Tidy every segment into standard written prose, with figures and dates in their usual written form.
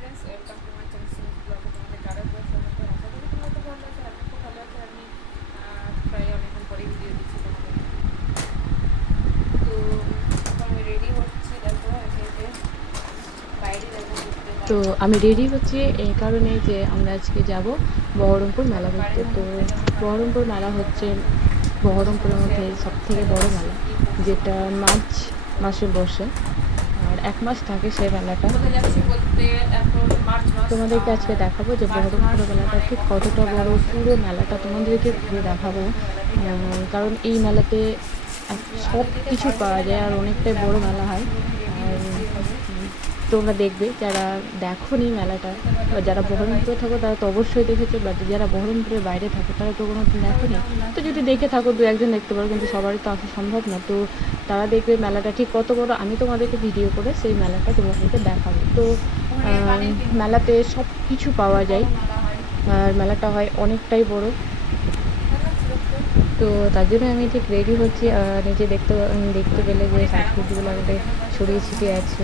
Friends, welcome to my channel সিনিস ব্লগে। তোমাদের কারো স্বাগত। আশা করি তোমরা তো ভালো আছো, আমি খুব ভালো আছি। আমি প্রায় অনেকক্ষণ পরেই ভিডিও দিচ্ছি তোমাদের। তো এখন আমি রেডি হচ্ছি, দেখো একে বাইরে যাবো ঘুরতে। তো আমি রেডি হচ্ছি এই কারণে যে আমরা আজকে যাব বহরমপুর মেলা দেখতে। তো বহরমপুর মেলা হচ্ছে বহরমপুরের মধ্যে সবথেকে বড় মেলা, যেটা মার্চ মাসে বসে আর 1 মাস থাকে সেই মেলাটা। কোথায় যাচ্ছি বলতে এখন মার্চ মাস। তোমাদেরকে আজকে দেখাবো যে বহরমপুরের মেলাটা ঠিক কতটা বড়, পুরো মেলাটা তোমাদেরকে ঘুরে দেখাবো। কারণ এই মেলাতে সব কিছু পাওয়া যায় আর অনেকটাই বড় মেলা হয়। আর তোমরা দেখবে যারা দেখোনি মেলাটা, বা যারা বহরমপুরে থাকো তারা তো অবশ্যই দেখেছো, বাট যারা বহরমপুরের বাইরে থাকো তারা তো কোনো দিন দেখোনি। তো যদি দেখে থাকো 2-1 জন দেখতে পারো, কিন্তু সবারই তো আসা সম্ভব না। তো তারা দেখবে মেলাটা ঠিক কত বড়। আমি তোমাদেরকে ভিডিও করে সেই মেলাটা তোমাদেরকে দেখাবো। তো মেলাতে সব কিছু পাওয়া যায় আর মেলাটা হয় অনেকটাই বড়। তো তার জন্য আমি ঠিক রেডি হচ্ছি। নিজে দেখতে পেলে যে সাজগুজগুলো আমাদের ছড়িয়ে ছিটিয়ে আছে।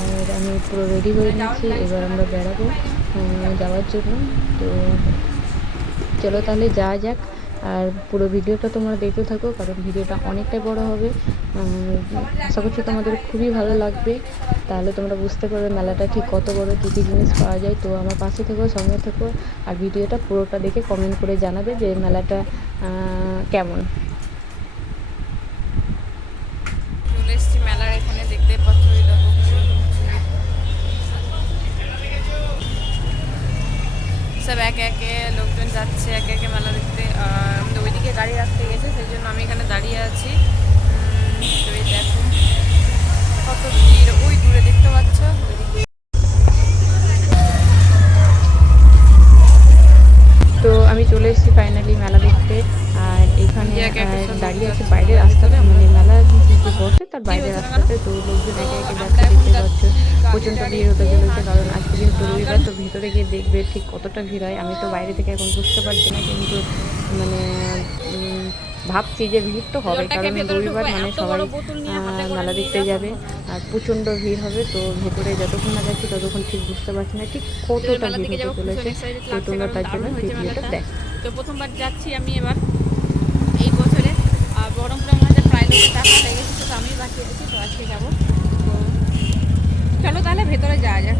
আর আমি পুরো রেডি হয়ে নিচ্ছি, এবার আমরা বেড়াবো যাওয়ার জন্য। তো চলো তাহলে যাওয়া যাক। আর পুরো ভিডিওটা তোমরা দেখতে থাকো, কারণ ভিডিওটা অনেকটাই বড় হবে। আশা করছি তোমাদের খুবই ভালো লাগবে। তাহলে তোমরা বুঝতে পারবে মেলাটা ঠিক কত বড়, কী কী জিনিস পাওয়া যায়। তো আমার পাশে থেকো, সঙ্গে থেকো, আর ভিডিওটা পুরোটা দেখে কমেন্ট করে জানাবে যে মেলাটা কেমন। চলে এসেছি মেলার এখানে, দেখতে পাচ্ছ সব একে একে লোকজন যাচ্ছে একে একে মেলা দেখতে। আমাদের ওইদিকে গাড়ি রাখতে গেছে, সেই জন্য আমি এখানে দাঁড়িয়ে আছি। তো এই দেখো কত ভিড়, ওই দূরে দেখতে পাচ্ছ। তো আমি চলে এসেছি ফাইনালি মেলা দেখতে। আর এখানে দাঁড়িয়ে আছে বাইরের রাস্তাতে, মানে মেলা যে বসে তার বাইরের রাস্তাতে। তো লোকজন একে একে যাচ্ছে, দেখতে পাচ্ছে প্রচণ্ড ভিড় হতে চলেছে। কারণ আজকে যেহেতু রবিবার, তো ভিতরে গিয়ে দেখবে ঠিক কতটা ভিড় হয়। আমি তো বাইরে থেকে এখন বুঝতে পারছি না, কিন্তু মানে ভাবছি যে ভিড় তো হবে, কারণ রবিবার মানে সবাই মেলা দেখতে যাবে আর প্রচণ্ড ভিড় হবে। তো ভেতরে যতক্ষণ না যাচ্ছি ততক্ষণ ঠিক বুঝতে পারছি না ঠিক কতটা ভিড় হতে চলেছে। তো তোমরা তার জন্য ভিডিওটা দেখ। তো প্রথমবার যাচ্ছি আমি এবার এই বছরে। বহরমপুরে আমাদের প্রায় লোকের দেখা হয়ে গেছে, তো আমি বাকি গেছি, তো আজকে যাবো। তো চলো তাহলে ভেতরে যাওয়া যাক।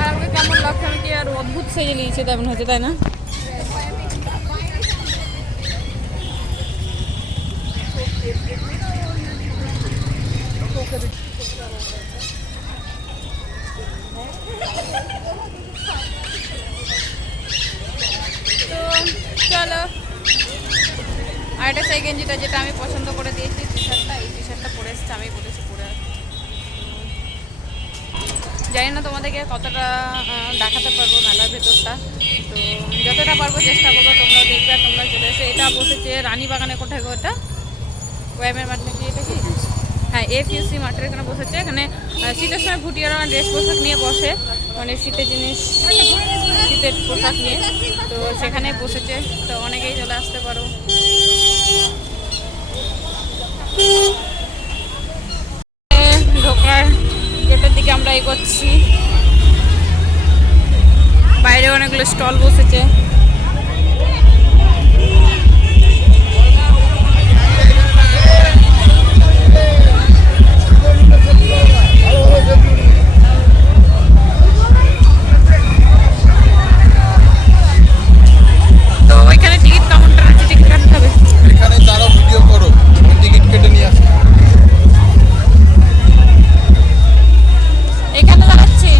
আর আমাকে কেমন লাগছে, আমি কি আর অদ্ভুত সেজে নিয়েছে তেমন হচ্ছে, তাই না? তো চলো, আর এটা সেই গেঞ্জিটা যেটা আমি পছন্দ করে দিয়েছি, টি শার্টটা, এই টি শার্টটা পরে এসছে, আমি বলেছি পরে। জানি না তোমাদেরকে কতটা দেখাতে পারবো মেলার ভেতরটা, তো যতটা পারবো চেষ্টা করবো। তোমরা দেখবে আর তোমরা চলে এসে। এটা বসেছে রানীবাগানে, কোথায় গো এটা? ওয়াইমের মাঠ নাকি এটা? কি হ্যাঁ, এফইউসি মাঠের এখানে বসেছে। এখানে শীতের সময় ভুটিয়ারা ড্রেস পোশাক নিয়ে বসে, মানে শীতের জিনিস, শীতের পোশাক নিয়ে। তো সেখানে বসেছে, তো অনেকেই চলে আসতে পারো। ঢোকার গেটের দিকে আমরা এগোচ্ছি। বাইরে অনেকগুলো স্টল বসেছে। তো ওইখানে টিকিট কাউন্টার আছে, টিকিট কাটতে হবে। এখানে যারা ভিডিও করো টিকিট কেটে নিয়ে আসো। এখানে দাঁড়াচ্ছি।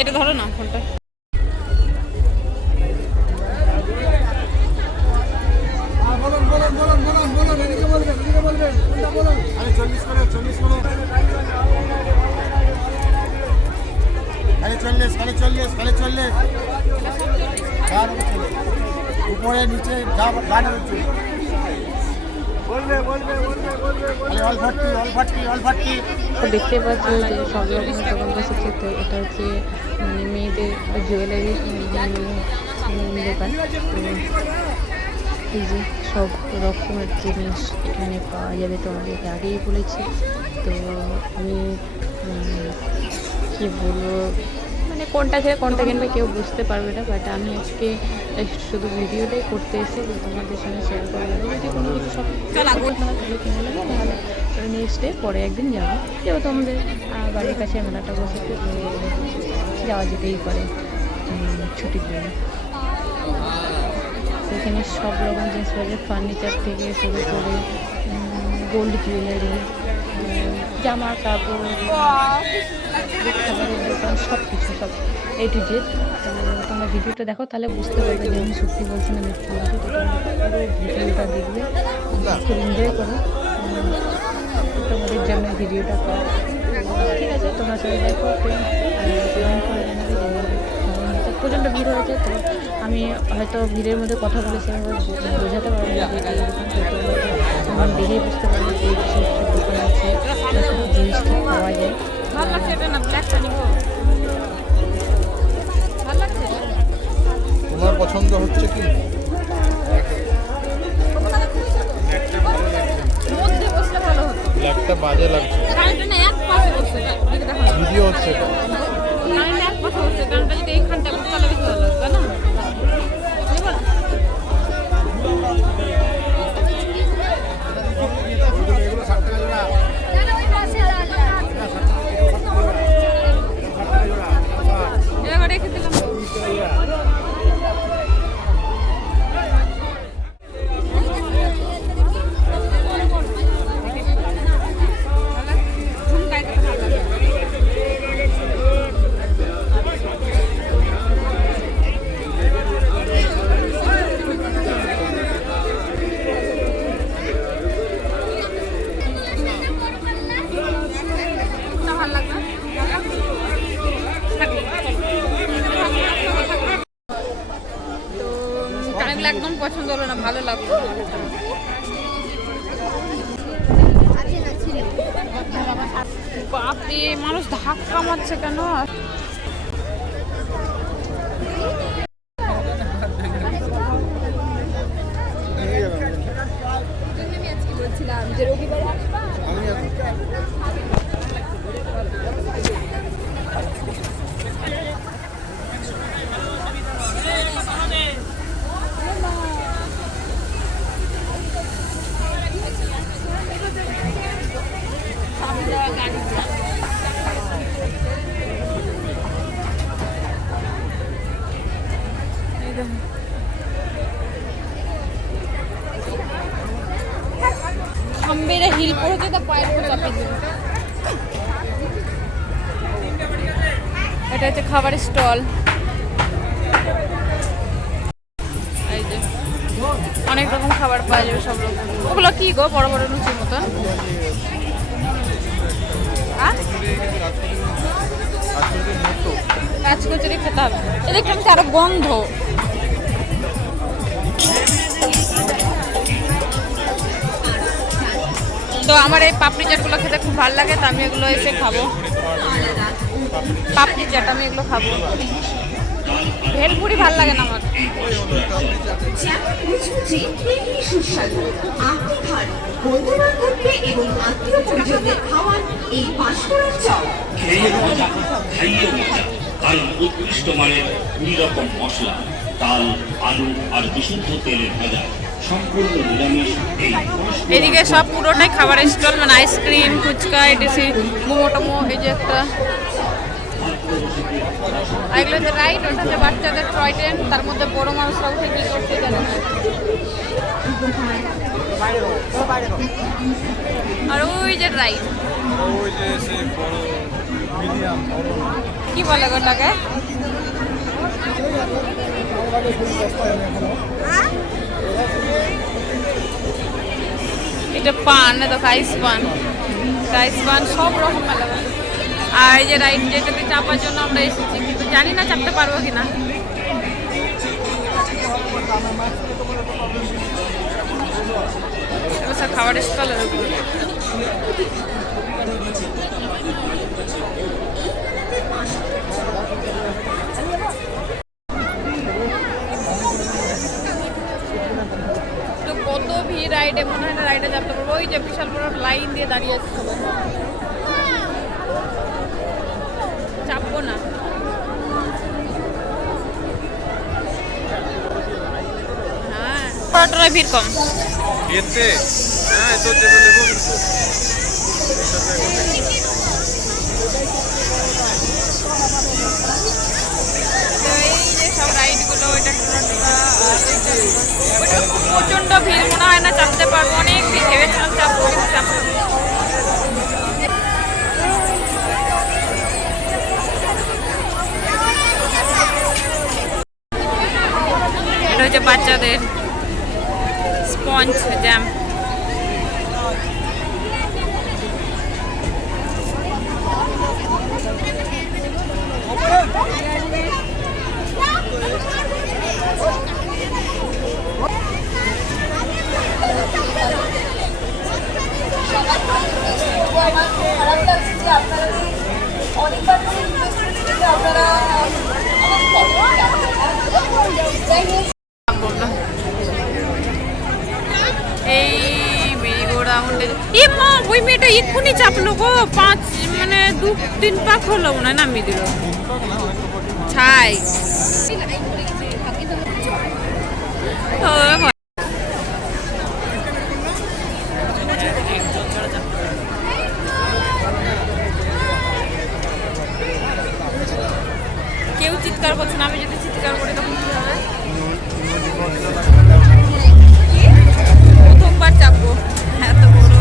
এটা ধরো না ফোনটা। উপরে নিচে যা গান হচ্ছে তো দেখতে পাচ্ছ যে সব রকমের দোকান বসেছে। তো এটা হচ্ছে মানে মেয়েদের জুয়েলারি দোকান। তো এই যে সব রকমের জিনিস এখানে পাওয়া যাবে, তোমাদেরকে আগেই বলেছি। তো আমি কী বলবো, মানে কোনটা ছেড়ে কোনটা কিনবে কেউ বুঝতে পারবে না। বাট আমি আজকে শুধু ভিডিওটাই করতে এসে তোমাদের সঙ্গে শেয়ার করে দেবো। যদি কোনো কিছু সব তাহলে কিনে নেবো, তাহলে নেক্সট ডে পরে একদিন যাবো। যেহেতু আমাদের বাড়ির কাছে মেলাটা বসেছে, যাওয়া যেতেই পারে ছুটির দিনে। সেখানে সব রকম জিনিস পাওয়া যায়, ফার্নিচার থেকে শুরু করে গোল্ড জুয়েলারি, জামা কাপড়, খাবারের দোকান, সব কিছু, সব A to Z। তো তোমরা ভিডিওটা দেখো, তাহলে বুঝতে পারবে যে আমি সত্যি বলছি না মিথ্যে বলছি। তো তোমরা পুরো ভিডিওটা দেখবে, খুব এনজয় করো। তোমাদের জন্য ভিডিওটা করো, ঠিক আছে? তোমরা সবাই দেখো, কমেন্ট করে জানাবে যে প্রচণ্ড ভিড় হয়েছে। তো আমি হয়তো ভিড়ের মধ্যে কথা বলে সেভাবে বোঝাতে পারবো না যে এই দোকান, তোমরা দেখেই বুঝতে পারবে যে এই কিছু দোকান আছে, জিনিস ঠিক পাওয়া যায়। ভালো লাগছে এটা না, ব্ল্যাকটা নিব। ভালো লাগছে তোমার পছন্দ হচ্ছে কি? মধ্যে বসলে ভালো হতো। ব্ল্যাকটা বাজে লাগছে, কারেন্টটা না এক পাশে বসছে, দিকে দেখো ভিডিও হচ্ছে এটা। কারেন্ট এক পাশে বসছে, কারেন্টটা যদি এইখানটা বসে তাহলে বেশি ভালো লাগবে না? নিবো না? এবার রেখে দিলাম। কানেরগুলো একদম পছন্দ হলো না, ভালো লাগলো। বাপরে, মানুষ ধাক্কা মারছে কেন? বলছিলাম যে রবিবারে আসবা। খাম্বেরে হিল পড়েছে, তো পায়ের উপর চাপিয়ে দেবে। এটা হচ্ছে খাবারের স্টল। এই যে অনেক রকম খাবার পাওয়া যাবে, সব রকম। ওগুলো কি গো, বড় বড় লুচির মতন? কাজ কচুরি খেতে হবে। এদিকে আমি আরো গন্ধ। তো আমার এই পাপড়ি চাটগুলো খেতে খুব ভালো লাগে, তো আমি এগুলো এসে খাবো। পাপড়ি চাট আমি এগুলো খাবো। ভেলপুরি ভালো লাগে না আমার। উৎকৃষ্ট মানের 2 রকম মশলা, তাল, আলু আর বিশুদ্ধ তেলের ভাজা, সম্পূর্ণ নিরামিষ। এদিকে সব পুরোটাই খাবারের স্টল, মানে আইসক্রিম, ফুচকা, এটিসি, মোমো টোমো। এই যে একটা, এগুলো যে রাইড, ওটা হচ্ছে বাচ্চাদের টয় ট্রেন, তার মধ্যে বড় মানুষরা উঠে কি করতে জানে না। আর ওই যে রাইড, ওই যে সেই বড় কি বলে গোটাকে? এটা পান, তো রাইস পান সব রকম মেলা বসে। আর এই যে রাইড যেটাতে চাপার জন্য আমরা এসেছি, কিন্তু জানি না চাপতে পারবো কিনা। সব খাবারের স্টলের উপর। তো কত ভিড় রাইডে, মনে হয় না রাইডে চাপতে পারবো। ওই যে বিশাল বড় লাইন দিয়ে দাঁড়িয়ে আছে সবাই, চাপবো না। হ্যাঁ, অটোয় ভিড় কম। এতে হ্যাঁ তো চেপে দেবো কিন্তু তো এই যে সব রাইডগুলো, ওইটা ওইটা প্রচণ্ড ভিড়, মনে হয় না চাপতে পারবো। অনেক ভিড়, ভেবেছিলাম চাপবো কিন্তু চাপবো না। এটা হচ্ছে বাচ্চাদের স্পঞ্জ জ্যাম। এই মেরিগো রাউন্ডে মা ওই মেয়েটা এক্ষুনি চাপলো গো, 2-3 পাক হলো মনে হয়, নামিয়ে দিল ছাই। কেউ চিৎকার করছে না, আমি যদি চিৎকার করি তখন কি হবে? প্রথমবার চাপবো, এত বড়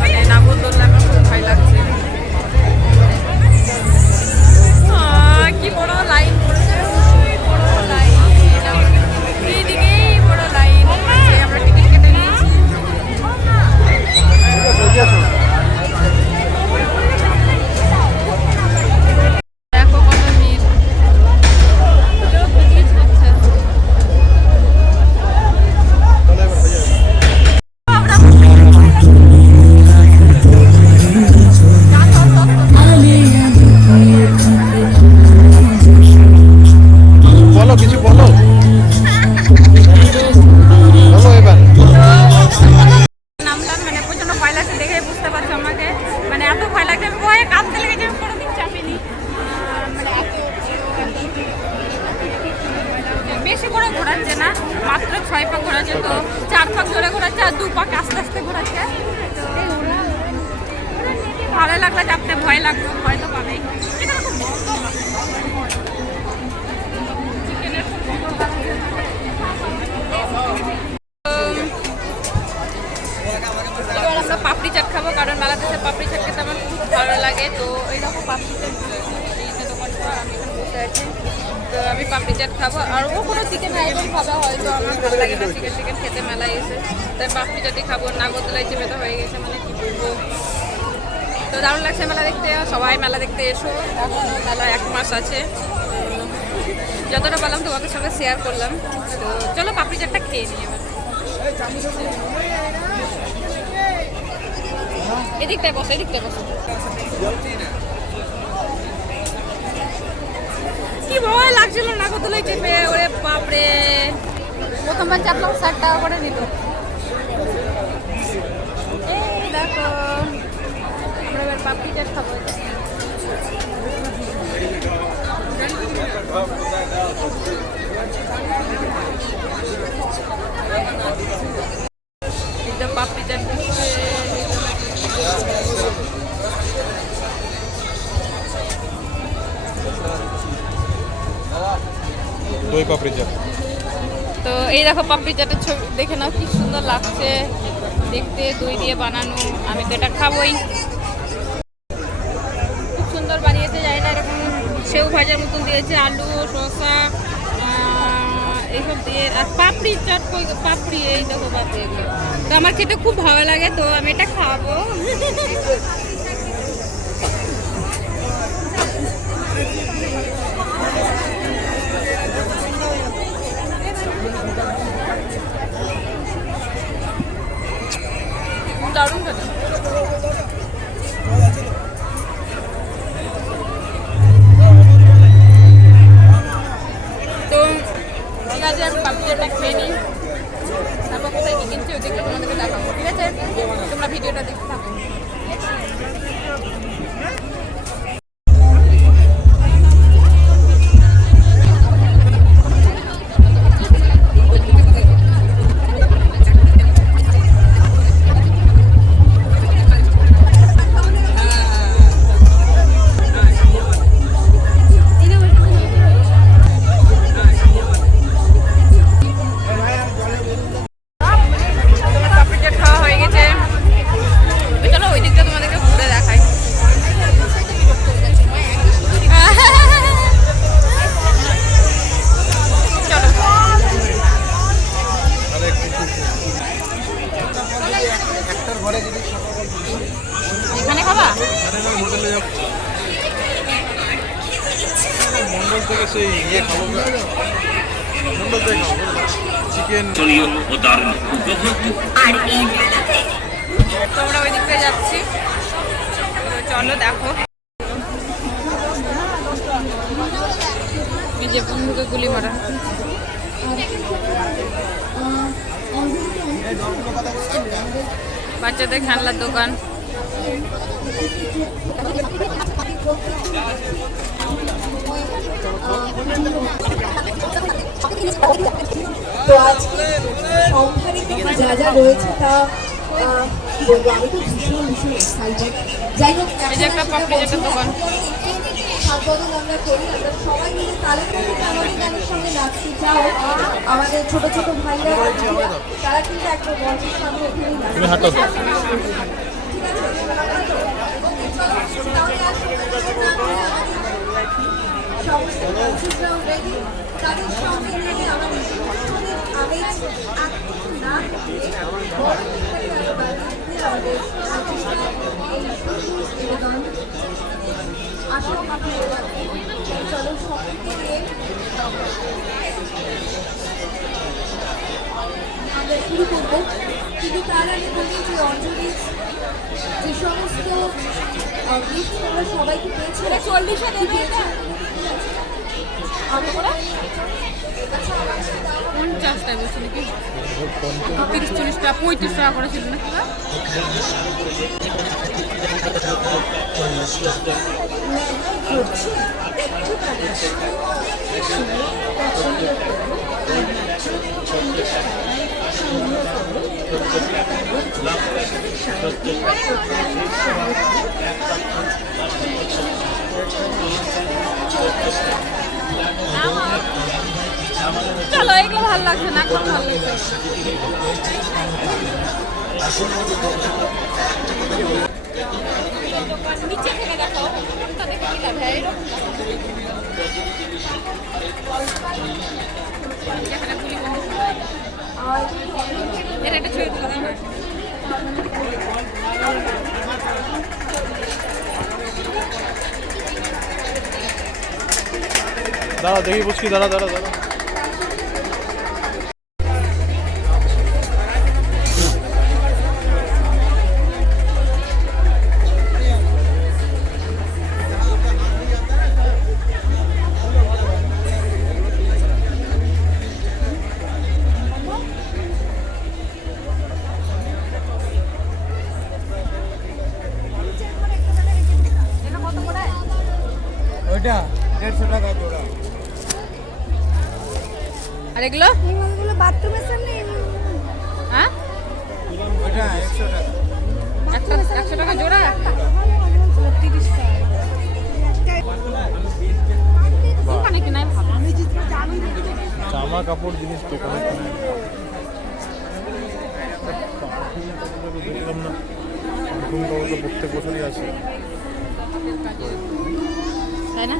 মানে নাগরদোল্লা, আমার খুব ভয় লাগছে। কি বড় লাইন পড়েছে, বড় লাইন, এইদিকেই বড় লাইন। আমরা টিকিট কেটে নিয়েছি। দেখো কত ভিড়, লোক ভিড় করছে। বলো কিছু বলো এবার। নামলাম, মানে প্রচন্ড ভয় লাগছে, দেখে বুঝতে পারছো আমাকে, মানে এত ভয় লাগছে, আমি ভয়ে কাঁদতে লেগেছে। আমি কোনোদিন চাপিনি, মানে বেশি করে ঘোরাচ্ছে না, মাত্র 6 পাক ঘোরাচ্ছে। তো 4 পাক ধরে ঘোরাচ্ছে আর 2 পাক আস্তে আস্তে ঘোরাচ্ছে। ভালো লাগলো চাপতে, ভয় লাগলো, ভয় তো পাবেই। এখানে খুব বন্ধ চিকেনের খুব বন্ধ। এবার আমরা পাপড়ি চাট খাবো, কারণ মেলাতে পাপড়ি চাট খেতে আমার খুব ভালো লাগে। তো এই রকম পাপড়ি চাট দোকানটা, আমি এখানে বসে আছি। তো আমি পাপড়ি চাট খাবো, আর ও কোনো চিকেন আইটেম খাওয়া হয়তো আমার ভালো লাগে না চিকেন খেতে মেলায় এসে, তাই পাপড়ি চাটই খাবো। নাগরদোলায় চেপে তো হয়ে গেছে, মানে কি বলবো। তো দারুণ লাগছে মেলা দেখতে, সবাই মেলা দেখতে এসো। এখনও মেলা 1 মাস আছে, যতটা পেলাম তোমাদের সঙ্গে শেয়ার করলাম। তো চলো পাপড়ি চাটটা খেয়ে নিই এবার। এদিকটায় বসো, এদিকটায় বসো। কি ভয় লাগছিল নাগরদোলায় চেপে, ওরে বাপরে। প্রথমবার চাপলাম 60 টাকা করে নিল। এই দেখো, আমরা এবার পাপড়ি চাট খাবো। পাপড়ি চাট দই পাপড়ি চাট। তো এই দেখো পাপড়ি চাটের ছবি দেখে নাও, কি সুন্দর লাগছে দেখতে, দই দিয়ে বানানো। আমি তো এটা খাবোই, খুব সুন্দর বানিয়েছে। সেও ভাজার মতন দিয়েছে, আলু শসা এইসব দিয়ে, আর পাপড়ি চাট, পাপড়ি, এই দেখো পাপড়ি এগুলো। তো আমার খেতে খুব ভালো লাগে, তো আমি এটা খাবো। দারুণ খেতে। তো ঠিক আছে, আমি পাপড়িটা খেয়ে নিই, তারপর কোথায় কি কিনছি ওদিকে তোমাদেরকে দেখাবো। ঠিক আছে, তোমরা ভিডিওটা দেখতে থাকো। তোমার পাপড়ি চাট খাওয়া হয়ে গেছে, চলো ওই দিকটা তোমাদেরকে ঘুরে দেখাই। চলো একটার ঘরে যদি এখানে খাবা? হোটেলে যাবো, মন্ডল থেকে সেই ইয়ে খাবো, মন্ডল থেকে খাবো চিকেন। দলীয় ও দারুণ উপভোগ। তো আমরা ওই দিকটা যাচ্ছি, তো চলো দেখো। এই যে বন্ধুকে গুলি মারা, বাচ্চাদের খেলনার দোকান। তো আজকে সংখ্যারে যা যা রয়েছে তা কি বলবো, আমি তো ভীষণ এক্সাইটেড। যাই হোক, এই যে একটা পাপড়ি চাটের দোকান। সাতবদল আমরা করি, আমরা সবাই মিলে তালে তালে আমাদের গানের সঙ্গে নাচতে যাও। আমাদের ছোট ছোট ভাইরা তারা কিন্তু একটা মঞ্চের সামনে ওখানেই নাচে। ঠিক আছে, তাহলে আসুন, সমস্ত মঞ্চেসরাও রেডি, তাদের সঙ্গে নিয়ে আমাদের অনুষ্ঠানের আমেজ একটু না দিয়ে বড় করে আমাদের এই নিবেদন আসুন আপনারা। চলো সকলকে নিয়ে আমরা শুরু করবো, কিন্তু তার আগে বলি যে অঞ্জলি যে সমস্ত গিফট আমরা সবাইকে পেয়েছি, 40-এ দেবে এটা আমি বলা 50টাই বলছি নাকি, 30-40টা 35 টাকা করে ছিল নাকি? চলো, এগুলো ভালো লাগছে না, খুব ভালো লাগছে। নিচে থেকে দেখো, কোনটা দেখে কি লাভ হয়, এরকম এখানে গুলি বন্ধু এর একটা ছবি তুলে দাও না। দাঁড়া দেখি বুঝকি, দাঁড়া দাঁড়া দাঁড়া। ওইটা 150 টাকা জোড়া। আর এগুলো এগুলো বাথরুমের সামনে, হ্যাঁ ওইটা 100 টাকা। 100 টাকা জোড়া। দোকানে কিনাই ভালো। জামা কাপড় জিনিস দোকানে কিনে দেখলাম না, নতুন কাপড় তো প্রত্যেক বছরই আছে, তাই না?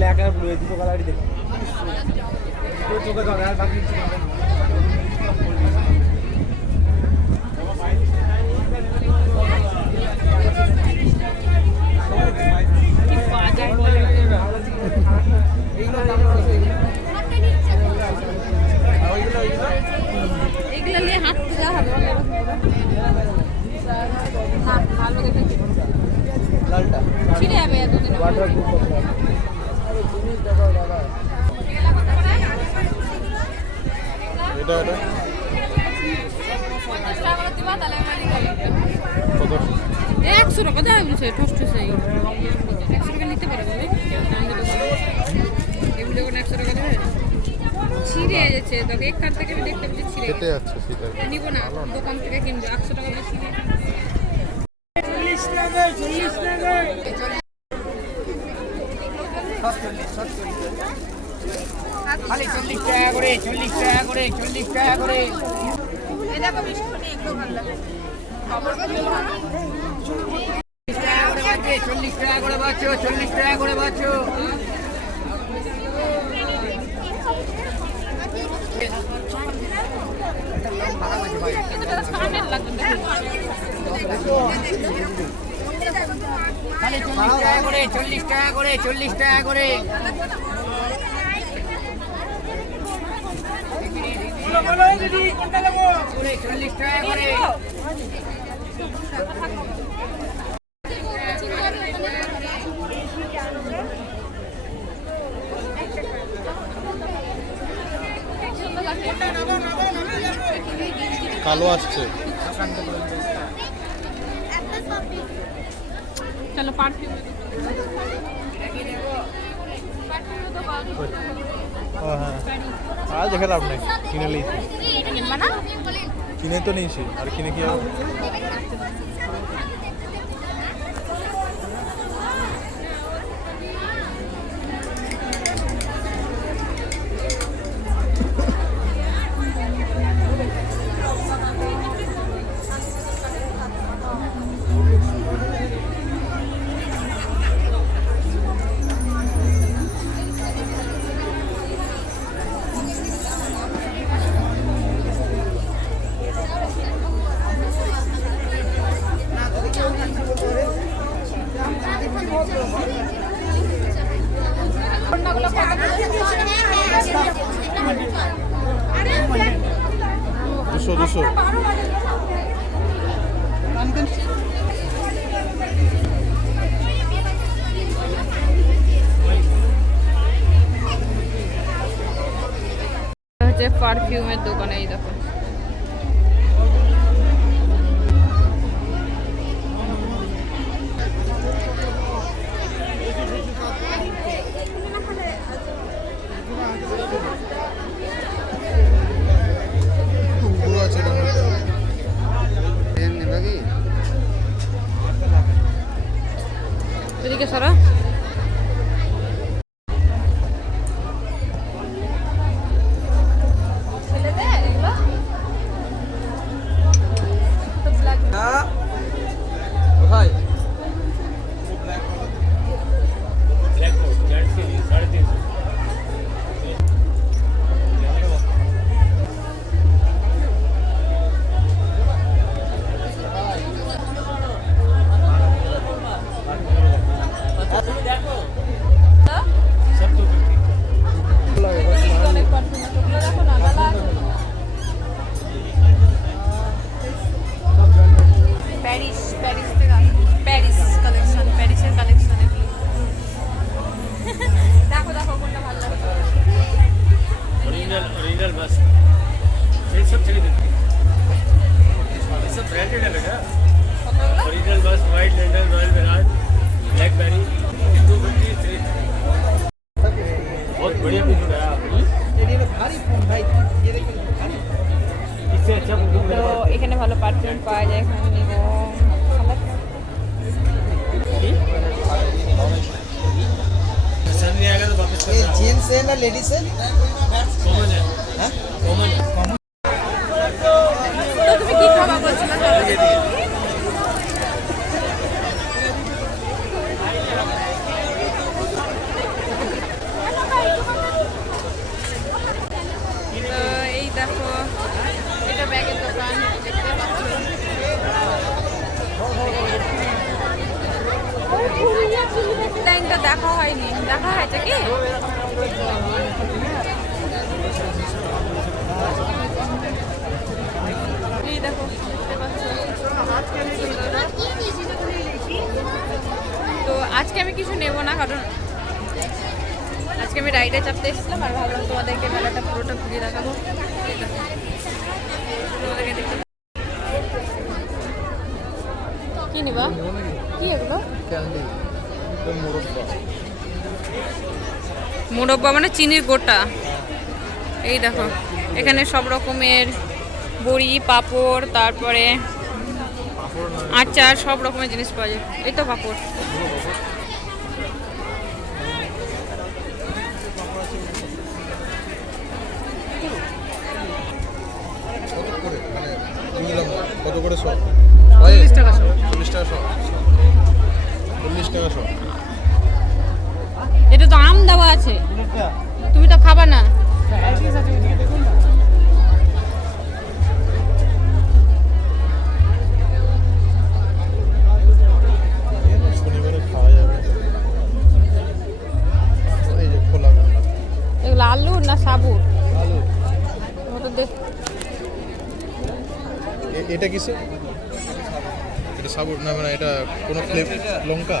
ব্ল্যাক আর ব্লু এই দুটো কালারই দেখি চোখে ধরে আর বাকি কিছু না। এগুলো নিয়ে হাঁটতে যাওয়া হবে না, ভালো দেখে লালটা ছিঁড়ে যাবে এতদিন। ওয়াটার প্রুফ এটা এটা 50 টাকা করে দিবা তাহলে আমার কত 100 টাকা দাম দিছে ঠস ঠসে 100 টাকা নিতে পারে বলে এগুলো কোন 100 টাকা দেবে ছিঁড়ে যাচ্ছে তোকে এক কাট থেকে দেখতে পাচ্ছি ছিঁড়ে কেটে যাচ্ছে সেটা নিব না দোকান থেকে কিনবো 100 টাকা বেশি নেই। 40 টাকা 40 টাকা খালি 40 টাকা করে 40 টাকা করে 40 টাকা করে এটা কো বেশি করে একটু ভালো লাগে খবর বলে ভালো 40 টাকা করে বাচ্চো 40 টাকা করে বাচ্চো কিন্তু এটা সামনে লাগবে না খালি 40 টাকা করে 40 টাকা করে 40 টাকা করে 40 টাকা করে কালো আসছে চলো পারফিউম ও হ্যাঁ আর দেখে লাভ নেই কিনে নিয়েছি কিনে তো নিয়েছি আর কিনে কি হবে দুশো দুশো হচ্ছে পারফিউমের দোকানে এই দেখো পুরো আছে এটা এদিকে সরা কোথায় অনেক পারফিউম আছে ওগুলো দেখো না লালা প্যারিস প্যারিস থেকে প্যারিস কালেকশন প্যারিসের কালেকশন এগুলো দেখো দেখো কোনটা ভালো লাগে ओरिजिनल बस ये सब चीज़ देती है ये सब ब्रांडेड है बेटा কতগুলো ओरिजिनल बस white lander royal barrage blackberry 253 बहुत बढ़िया पीस है आप इससे अच्छा परफ्यूम তো এখানে ভালো পারফিউম পাওয়া যায় এখানে নিব पसंद नहीं आएगा तो वापस ये जेंट्स है ना लेडीज है कॉमन है हाँ कॉमन তো তুমি কি খাবা বলছিলে হয়নি, দেখা হয়েছে কি? এই দেখো, দেখতে পাচ্ছ। তো আজকে আমি কিছু নেব না, কারণ আজকে আমি রাইডে চাপতে এসেছিলাম আর ভাবলাম তোমাদেরকে মেলাটা পুরোটা ঘুরিয়ে দেখাবো। তোমাদেরকে দেখতে কি নিবা? কি এগুলো? ক্যান্ডি মোরব্বা। মোরব্বা মানে চিনির গোটা। এই দেখো, এখানে সব রকমের বড়ি, পাঁপড়, তারপরে আচার, সব রকমের জিনিস পাওয়া যায়। এই তো পাঁপড়। কত করে সব? 40 টাকা সব। 40 টাকা সব। 40 টাকা সব। এটা তো আম দেওয়া আছে, তুমি তো খাবা না। শনিবারে খাওয়া যাবে। এই যে খোলা এগুলো আলু না সাবু? আলু। তোমার তো দেখ, এটা কিসে? এটা সাবুর না, মানে এটা কোনো ফ্লেভার লঙ্কা?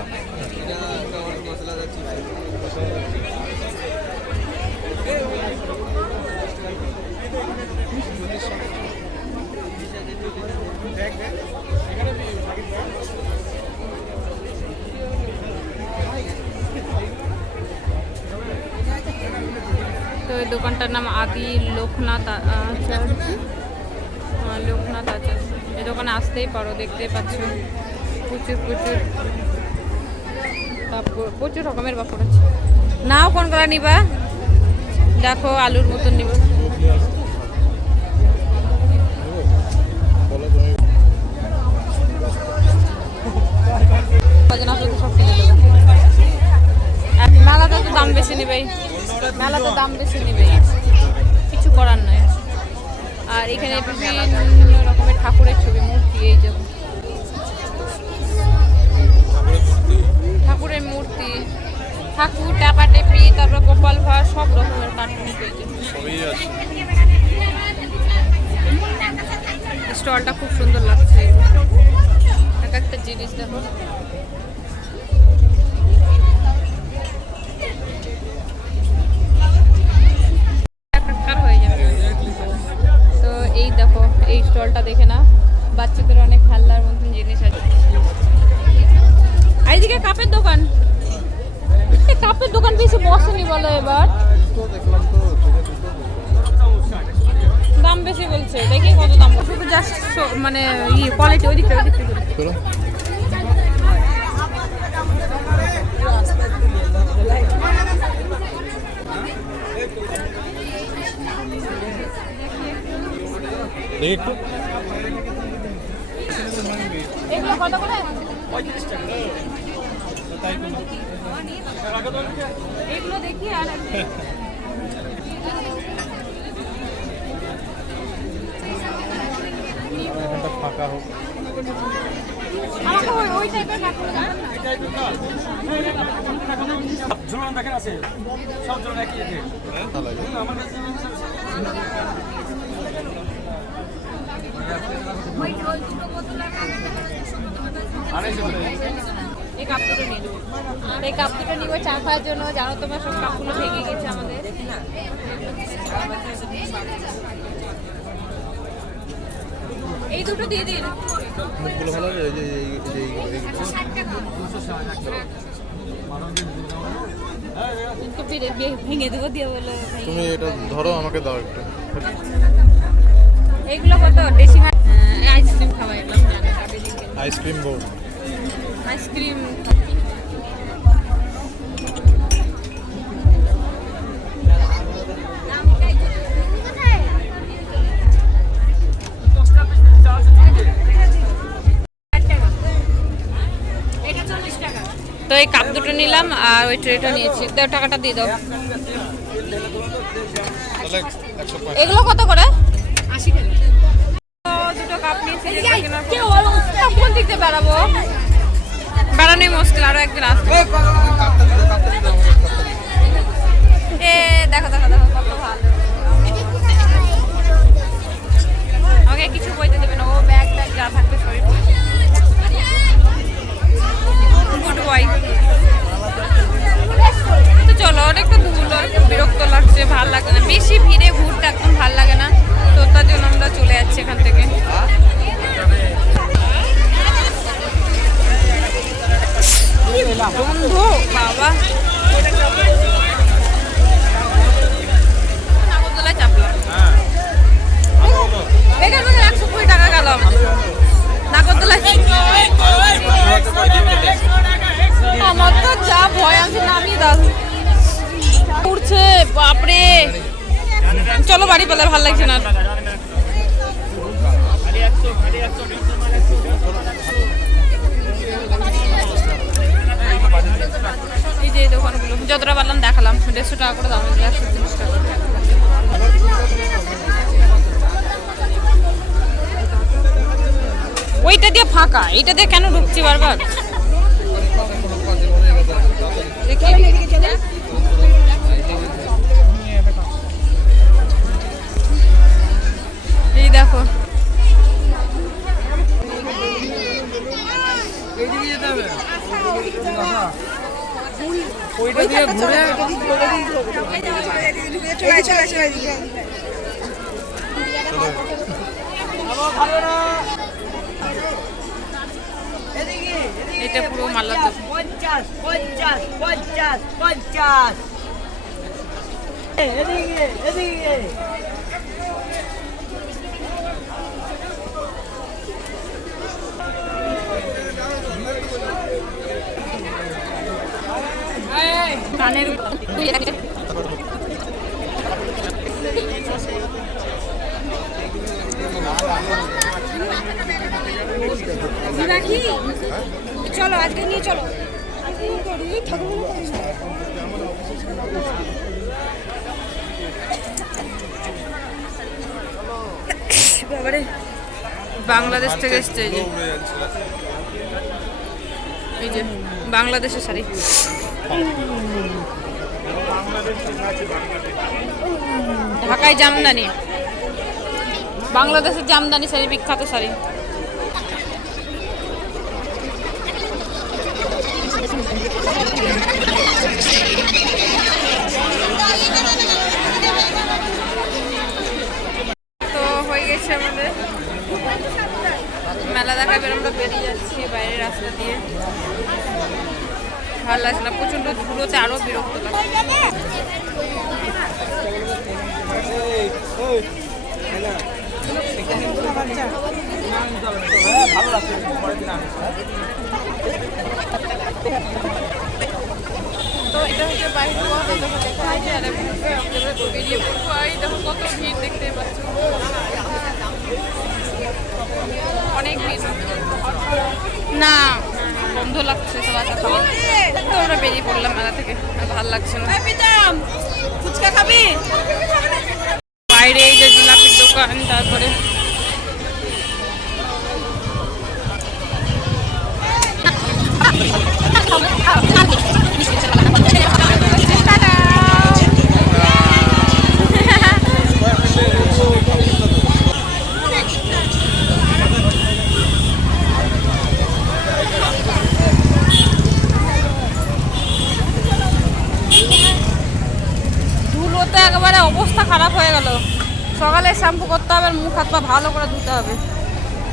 তো এই দোকানটার নাম আদি লোকনাথ আচার। লোকনাথ আচার। এই দোকানে আসতেই পারো, দেখতে পাচ্ছ প্রচুর প্রচুর পাঁপড়, প্রচুর রকমের পাঁপড় আছে। নাও কোন কলা নিবা? দেখো আলুর মতন নিবা। সব কিনে দেবো। মেলাতে তো দাম বেশি নেবেই, মেলাতে দাম বেশি নেবেই, কিছু করার নয়। আর এখানে বিভিন্ন রকমের ঠাকুরের ছবি, মূর্তি। এই যে ঠাকুরের মূর্তি, ঠাকুর, টেপাটেপি, তারপর গোপাল ভাঁড়, সব রকমের কার্টুন পেয়েছে। স্টলটা খুব সুন্দর লাগছে, এক একটা জিনিস দেখো। তো এই দেখো, এই স্টলটা দেখে না, বাচ্চাদের অনেক খেলনার মতন জিনিস আছে। আর এদিকে কাপের দোকান, কাপের দোকান বেশি বসেনি বলো এবার, দাম বেশি বলছে। দেখি কত দাম, শুধু জাস্ট মানে কোয়ালিটি। ওই দিকটা চলো। দেখি একটু। এগুলো কত করে? 35 টাকা। এগুলো দেখি। আর এখানটা ফাঁকা হোক। আমাকে ওই টাইপের ঠাকুর দেখান না। ঝুলন দেখেন আছে, সব ঝুলন একই রেটে। ভালো লাগে। আমার কাছে এই কাপ দুটো নিন, এই কাপ দুটো নিব চা খাওয়ার জন্য। জানো তোমার সব কাপগুলো ভেঙে গেছে আমাদের। এই দুটো দিয়ে দিন। মুখগুলো ভালো লাগে। এই যে এইগুলো। কিন্তু ভেঙে দেবো দিয়ে বলো। তুমি এটা ধরো, আমাকে দাও একটু। এইগুলো কত? দেশি আইসক্রিম খাওয়া, এগুলো আমি জানি। Ice cream board. আইসক্রিম তো এই কাপ দুটো নিলাম আর ওই ট্রেটা নিয়েছি। দাও, টাকাটা দিয়ে দাও। এগুলো কত করে? 80 টাকা। দুটো কাপ নিয়েছি। কোন দিক দিয়ে বেড়াবো? বেড়ানোই মুশকিল, আরো একদিন আসবে। এ দেখো দেখো দেখো কত ভালো, আমাকে কিছু বইতে দেবে না, ও ব্যাগ ট্যাগ যা থাকবে সরি গুড বয়। তো চলো, অনেকটা ধুলো, বিরক্ত লাগছে, ভাল লাগে না, বেশি ভিড়ে ঘুরতে একদম ভাল লাগে না, তো তার জন্য আমরা চলে যাচ্ছি এখান থেকে। বন্ধ বাবা, নাগরদোলায় চাপলাম, এখান থেকে 120 টাকা গেল আমাদের নাগরদোলায়। আমার তো যা ভয়, আমি নামিয়ে দাদু উঠছে বাপরে। চলো বাড়ি পেলে, ভাল লাগছে না। এই যে দোকানগুলো যতটা পারলাম দেখালাম, 150 টাকা করে দাম, 130 টাকা। ওইটা দিয়ে ফাঁকা, এইটা দিয়ে কেন ঢুকছি বারবার? এই দেখো ওইটা দিয়ে ঘুরে এটা পুরো মাল্লা। 50 50 50 50 এদিকে এদিকে কানের চলো আজকে নিয়ে চলো। বাংলাদেশ থেকে এসছে, এই যে বাংলাদেশের শাড়ি। ঢাকায় জামদানি, বাংলাদেশের জামদানি শাড়ি, বিখ্যাত শাড়ি। তো হয়ে গেছে আমাদের মেলা দেখা, এবার আমরা বেরিয়ে যাচ্ছি বাইরের রাস্তা দিয়ে। ভালো লাগছে না, প্রচন্ড ধুলোতে আরো বিরক্ত লাগছে। তো এটা হচ্ছে বাইরে দেখা হয়েছে, আর বেরিয়ে পড়বো। আর দেখো কত ভিড়, দেখতে পাচ্ছ অনেক ভিড়। না বন্ধ লাগছে, সব আসা খাবার। তো আমরা বেরিয়ে পড়লাম মেলা থেকে, ভাল লাগছে না। ফুচকা খাবি? বাইরে এই যে জিলাপির দোকান, তারপরে ধুলোতে একেবারে অবস্থা খারাপ হয়ে গেল। সকালে শ্যাম্পু করতে হবে, মুখ হাত পা ভালো করে ধুতে হবে।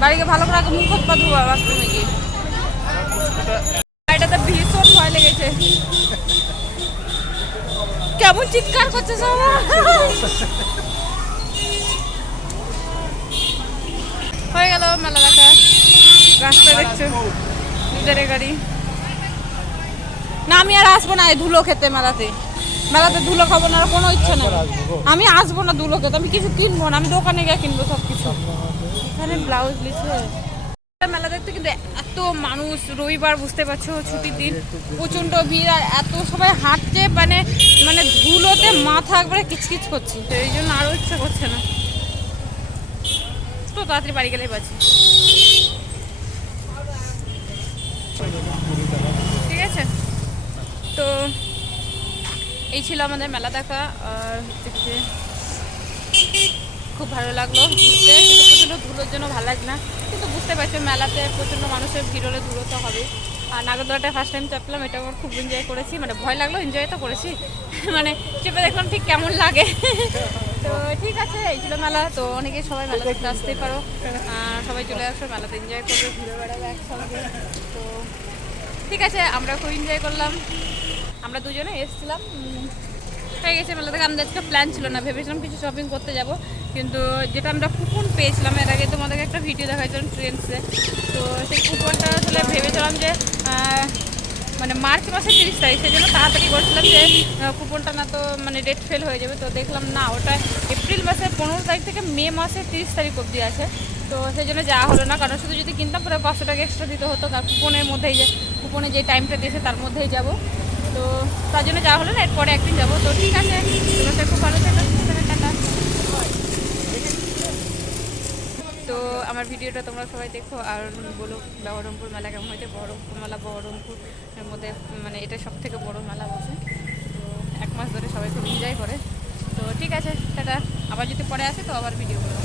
বাড়িকে ভালো করে আগে মুখ হাত পা ধোয়া, বাথরুমে গিয়ে। এটাতে ভীষণ ভয় লেগেছে, কেমন চিৎকার করছে সবাই। হয়ে গেল মেলা দেখা, রাস্তা দেখছো দুধের গাড়ি। না আমি আর আসবো না এই ধুলো খেতে, মেলাতে মেলাতে ধুলো খাবো না, আর কোনো ইচ্ছা নেই। আমি আসবো না ধুলো খেতে, আমি কিছু কিনবো না, আমি দোকানে গিয়ে কিনবো সব কিছু। এখানে ব্লাউজ লিখছে। মেলা দেখতে কিন্তু এত মানুষ, রবিবার বুঝতে পারছো, ছুটির দিন, প্রচন্ড ভিড়, আর এত সবাই হাঁটছে, মানে মানে ধুলোতে মাথা একবারে কিচকিচ করছে, এই জন্য আরো ইচ্ছা করছে না। তো তাড়াতাড়ি বাড়ি গেলেই বাঁচি। ঠিক আছে, তো এই ছিল আমাদের মেলা দেখা। আর হচ্ছে খুব ভালো লাগলো ঘুরতে, কিন্তু প্রচণ্ড ধুলোর জন্য ভালো লাগে না, কিন্তু বুঝতে পারছি মেলাতে প্রচণ্ড মানুষের ভিড় হলে ধুলো তো হবে। আর নাগরদোলাটা ফার্স্ট টাইম চাপলাম, এটা আমার খুব এনজয় করেছি, মানে ভয় লাগলো, এনজয় তো করেছি। মানে চেপে দেখলাম ঠিক কেমন লাগে। তো ঠিক আছে, এই ছিল মেলা। তো অনেকেই সবাই মেলা দেখতে আসতেই পারো, সবাই চলে আসো, মেলাতে এনজয় করবে, ঘুরে বেড়াবে একসঙ্গে। তো ঠিক আছে, আমরা খুব এনজয় করলাম, আমরা দুজনে এসেছিলাম। হয়ে গেছে মেলা থেকে। আমাদের আজকে প্ল্যান ছিল না, ভেবেছিলাম কিছু শপিং করতে যাব, কিন্তু যেটা আমরা কুপন পেয়েছিলাম, এর আগে তোমাদেরকে একটা ভিডিও দেখাচ্ছিলাম ট্রেন্ডসে, তো সেই কুপনটা আসলে ভেবেছিলাম যে মানে মার্চ মাসের 30 তারিখ, সেই জন্য তাড়াতাড়ি বলছিলাম যে কুপনটা না তো মানে ডেট ফেল হয়ে যাবে। তো দেখলাম না, ওটা এপ্রিল মাসের 15 তারিখ থেকে মে মাসের 30 তারিখ অবধি আছে। তো সেই জন্য যাওয়া হলো না, কারণ শুধু যদি কিনতাম পরে 500 টাকা এক্সট্রা দিতে হতো, কারণ কুপনের মধ্যেই কুপনে যে টাইমটা দিয়েছে তার মধ্যেই যাব। তো তার জন্য যাওয়া হলো না, এরপরে একদিন যাবো। তো ঠিক আছে, তোমাদের খুব ভালো থাকো, টাটা। তো আমার ভিডিওটা তোমরা সবাই দেখো আর বলো বহরমপুর মেলা কেমন হয়েছে। বহরমপুর মেলা বহরমপুরের মধ্যে মানে এটা সব থেকে বড়ো মেলা বসে, তো 1 মাস ধরে সবাই খুব এনজয় করে। তো ঠিক আছে, টাটা। আবার যদি পরে আসে তো আবার ভিডিও করবো।